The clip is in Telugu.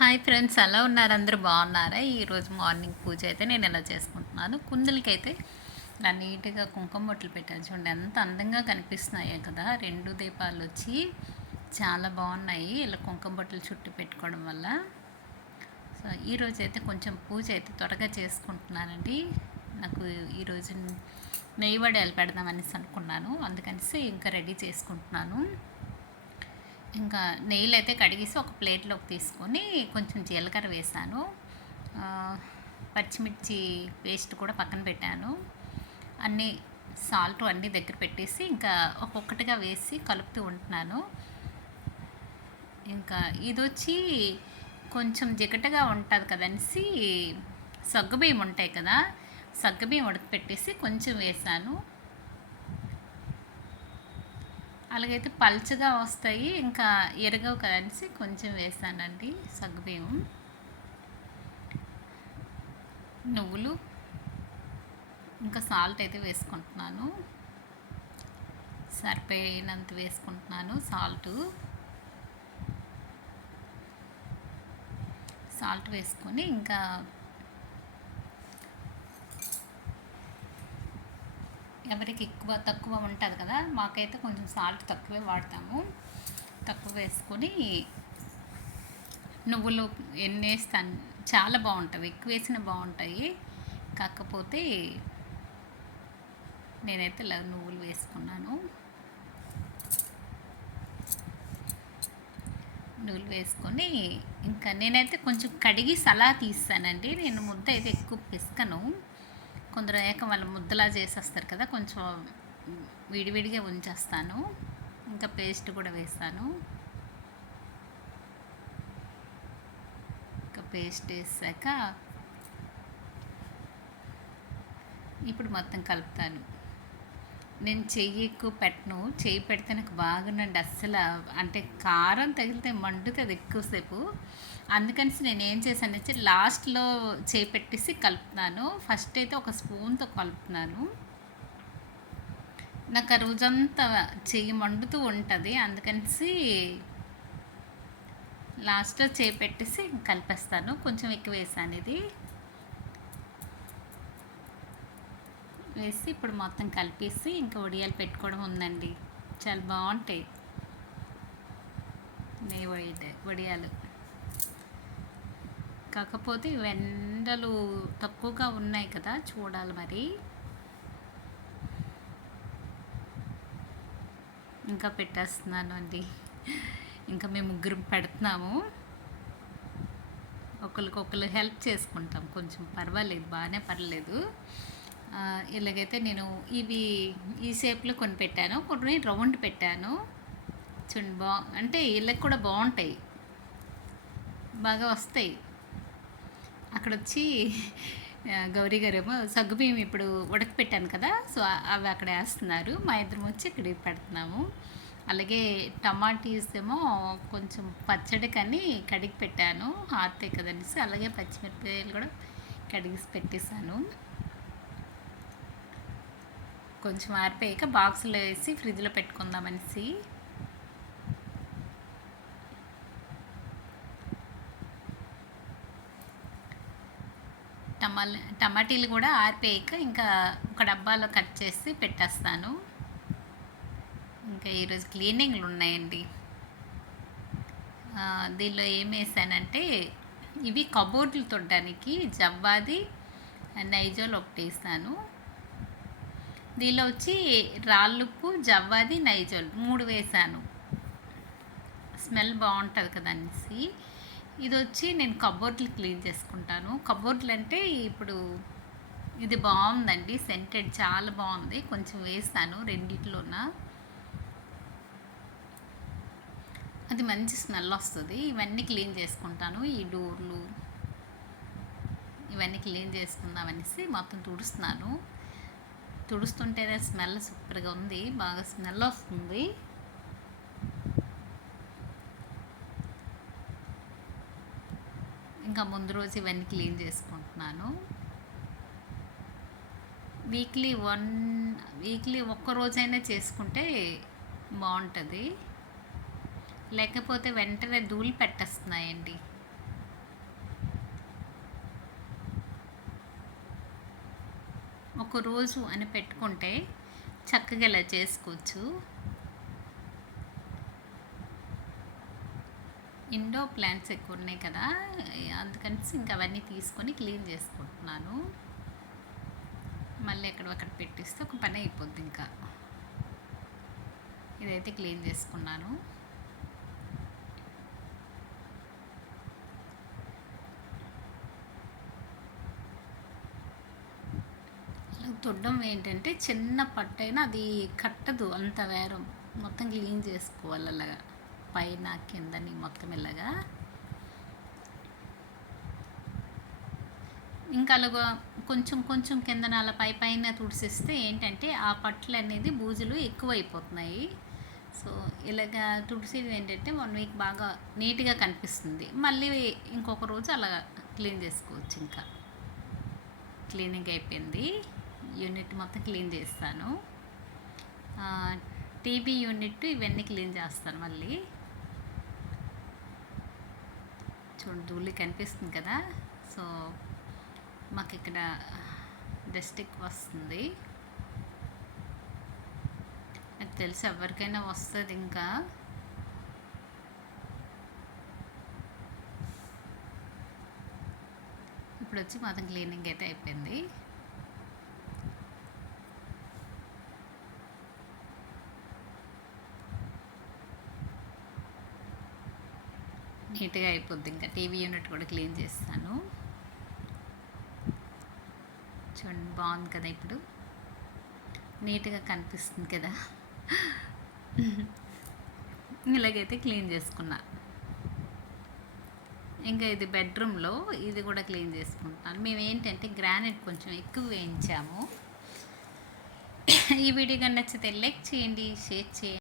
హాయ్ ఫ్రెండ్స్, ఎలా ఉన్నారు? అందరూ బాగున్నారా? ఈరోజు మార్నింగ్ పూజ అయితే నేను ఎలా చేసుకుంటున్నాను. కుందులకైతే ఇలా నీట్గా కుంకుమ బొట్లు పెట్టాను. చూడండి ఎంత అందంగా కనిపిస్తున్నాయో కదా. రెండు దీపాలు వచ్చి చాలా బాగున్నాయి ఇలా కుంకుమ బొట్లు చుట్టూ పెట్టుకోవడం వల్ల. సో ఈరోజు అయితే కొంచెం పూజ అయితే త్వరగా చేసుకుంటున్నానండి. నాకు ఈరోజు నెయ్యి వడలు పెడదామనేసి అనుకున్నాను. అందుకనేసి ఇంకా రెడీ చేసుకుంటున్నాను. ఇంకా నెయ్యిలు అయితే కడిగేసి ఒక ప్లేట్లోకి తీసుకొని కొంచెం జీలకర్ర వేసాను. పచ్చిమిర్చి పేస్ట్ కూడా పక్కన పెట్టాను. అన్నీ సాల్ట్ అన్నీ దగ్గర పెట్టేసి ఇంకా ఒక్కొక్కటిగా వేసి కలుపుతూ ఉంటున్నాను. ఇంకా ఇది వచ్చి కొంచెం జిగటగా ఉంటుంది కదనేసి సగ్గుబియ్యం ఉంటాయి కదా, సగ్గుబియ్యం ఉడకపెట్టేసి కొంచెం వేసాను. అలాగైతే పల్చగా వస్తాయి, ఇంకా ఎరగవు కదనేసి కొంచెం వేసానండి సగ్గుబియ్యం. నువ్వులు ఇంకా సాల్ట్ అయితే వేసుకుంటున్నాను. సరిపోయినంత వేసుకుంటున్నాను సాల్ట్ వేసుకొని ఇంకా ఎవరికి ఎక్కువ తక్కువ ఉంటుంది కదా, మాకైతే కొంచెం సాల్ట్ తక్కువే వాడతాము. తక్కువ వేసుకొని నువ్వులు ఎన్ని వేస్తాను చాలా బాగుంటుంది, ఎక్కువ వేసిన బాగుంటాయి. కాకపోతే నేనైతే నువ్వులు వేసుకున్నాను. నువ్వులు వేసుకొని ఇంకా నేనైతే కొంచెం కడిగి సలా తీస్తానండి. నేను ముద్ద అయితే ఎక్కువ పిసకను. కొందరు ఏక వాళ్ళు ముద్దలా చేసేస్తారు కదా, కొంచెం విడివిడిగా ఉంచేస్తాను. ఇంకా పేస్ట్ కూడా వేస్తాను. ఇంకా పేస్ట్ వేసాక ఇప్పుడు మొత్తం కలుపుతాను. నేను చెయ్యి ఎక్కువ పెట్టను, చెయ్యి పెడితే నాకు బాగుండండి అస్సలు, అంటే కారం తగిలితే మండుతుంది ఎక్కువసేపు. అందుకని నేను ఏం చేశానంటే లాస్ట్లో చేయి పెట్టేసి కలుపుతున్నాను. ఫస్ట్ అయితే ఒక స్పూన్తో కలుపుతున్నాను. నాకు ఆ రోజంతా చెయ్యి మండుతూ ఉంటుంది, అందుకని లాస్ట్లో చేయి పెట్టేసి కలిపేస్తాను. కొంచెం ఎక్కువ వేసాను ఇది వేసి ఇప్పుడు మొత్తం కలిపేసి ఇంకా వడియాలు పెట్టుకోవడం ఉందండి. చాలా బాగుంటాయి నెయ్యి వడియాలు. కాకపోతే ఎండలు తక్కువగా ఉన్నాయి కదా, చూడాలి మరి. ఇంకా పెట్టేస్తున్నాను అండి. ఇంకా మేము ముగ్గురం పెడుతున్నాము, ఒకరికొకరు హెల్ప్ చేసుకుంటాం. కొంచెం పర్వాలేదు, బాగానే పర్లేదు. ఇలాగైతే నేను ఇవి ఈ షేప్లో కొన్ని పెట్టాను, కొన్ని రౌండ్ పెట్టాను. చూడండి అంటే వీళ్ళకి కూడా బాగుంటాయి, బాగా వస్తాయి. అక్కడ వచ్చి గౌరీ గారేమో సగ్గుబియ్యం ఇప్పుడు ఉడకపెట్టాను కదా, సో అవి అక్కడ వేస్తున్నారు. మా ఇద్దరం వచ్చి ఇక్కడ పెడుతున్నాము. అలాగే టమాటీస్ ఏమో కొంచెం పచ్చడికని కడిగి పెట్టాను, ఆరుతాయి కదనేసి. అలాగే పచ్చిమిరపకాయలు కూడా కడిగి పెట్టేశాను. కొంచెం ఆరిపోయాక బాక్సులో వేసి ఫ్రిడ్జ్లో పెట్టుకుందామనేసి. టమాటీలు కూడా ఆరిపోయాక ఇంకా ఒక డబ్బాలో కట్ చేసి పెట్టేస్తాను. ఇంకా ఈరోజు క్లీనింగ్లు ఉన్నాయండి. దీనిలో ఏం వేసానంటే ఇవి కబోర్డులు తొడడానికి జవ్వాది నైజోల్ ఒకటి వేసాను. దీనిలో వచ్చి రాళ్ళుప్పు, జవ్వాది, నైజోల్ 3 వేసాను. స్మెల్ బాగుంటుంది కదా అనేసి. ఇది వచ్చి నేను కబోర్డ్లు క్లీన్ చేసుకుంటాను. కబోర్డ్లు అంటే ఇప్పుడు ఇది బాగుందండి, సెంటెడ్ చాలా బాగుంది. కొంచెం వేసాను రెండిట్లోన, అది మంచి స్మెల్ వస్తుంది. ఇవన్నీ క్లీన్ చేసుకుంటాను. ఈ డోర్లు ఇవన్నీ క్లీన్ చేసుకుందామనేసి మొత్తం తుడుస్తున్నాను. తుడుస్తుంటేనే స్మెల్ సూపర్గా ఉంది, బాగా స్మెల్ వస్తుంది. ఇంకా ముందు రోజు ఇవన్నీ క్లీన్ చేసుకుంటున్నాను. వీక్లీ ఒక్క రోజైనా చేసుకుంటే బాగుంటుంది, లేకపోతే వెంటనే ధూళి పెట్టేస్తున్నాయండి. ఒక రోజు అని పెట్టుకుంటే చక్కగా ఇలా చేసుకోవచ్చు. ఇండో ప్లాంట్స్ ఎక్కువ ఉన్నాయి కదా, అందుకని ఇంకా అవన్నీ తీసుకొని క్లీన్ చేసుకుంటున్నాను. మళ్ళీ ఎక్కడొక్కడ పెట్టిస్తే ఒక పని అయిపోద్ది. ఇంకా ఇదైతే క్లీన్ చేసుకున్నాను. తొడ్డం ఏంటంటే చిన్న పట్టైనా అది కట్టదు అంత వేరం, మొత్తం క్లీన్ చేసుకోవాలి అలాగా, పైన కిందని మొత్తం ఇలాగా. ఇంకా అలాగా కొంచెం కొంచెం కిందన అలా పైన తుడిసిస్తే ఏంటంటే ఆ పట్లు అనేది బూజులు ఎక్కువైపోతున్నాయి. సో ఇలాగా తుడిసేది ఏంటంటే 1 వీక్ బాగా నీట్గా కనిపిస్తుంది. మళ్ళీ ఇంకొక రోజు అలా క్లీన్ చేసుకోవచ్చు. ఇంకా క్లీనింగ్ అయిపోయింది. యూనిట్ మొత్తం క్లీన్ చేస్తాను. టీవీ యూనిట్ ఇవన్నీ క్లీన్ చేస్తాను. మళ్ళీ చూడండి ధూళి కనిపిస్తుంది కదా. సో మాకు ఇక్కడ డస్ట్ ఎక్కువ వస్తుంది, నాకు తెలిసి ఎవరికైనా వస్తుంది. ఇంకా ఇప్పుడు వచ్చి మొత్తం క్లీనింగ్ అయితే అయిపోయింది. నీట్గా అయిపోద్ది. ఇంకా టీవీ యూనిట్ కూడా క్లీన్ చేస్తాను. చూడండి బాగుంది కదా, ఇప్పుడు నీట్గా కనిపిస్తుంది కదా. ఇలాగైతే క్లీన్ చేసుకున్నా. ఇంకా ఇది బెడ్రూమ్లో, ఇది కూడా క్లీన్ చేసుకుంటాను. మేము ఏంటంటే గ్రానైట్ కొంచెం ఎక్కువ వేయించాము. ఈ వీడియో కానీ నచ్చితే లైక్ చేయండి, షేర్ చేయండి.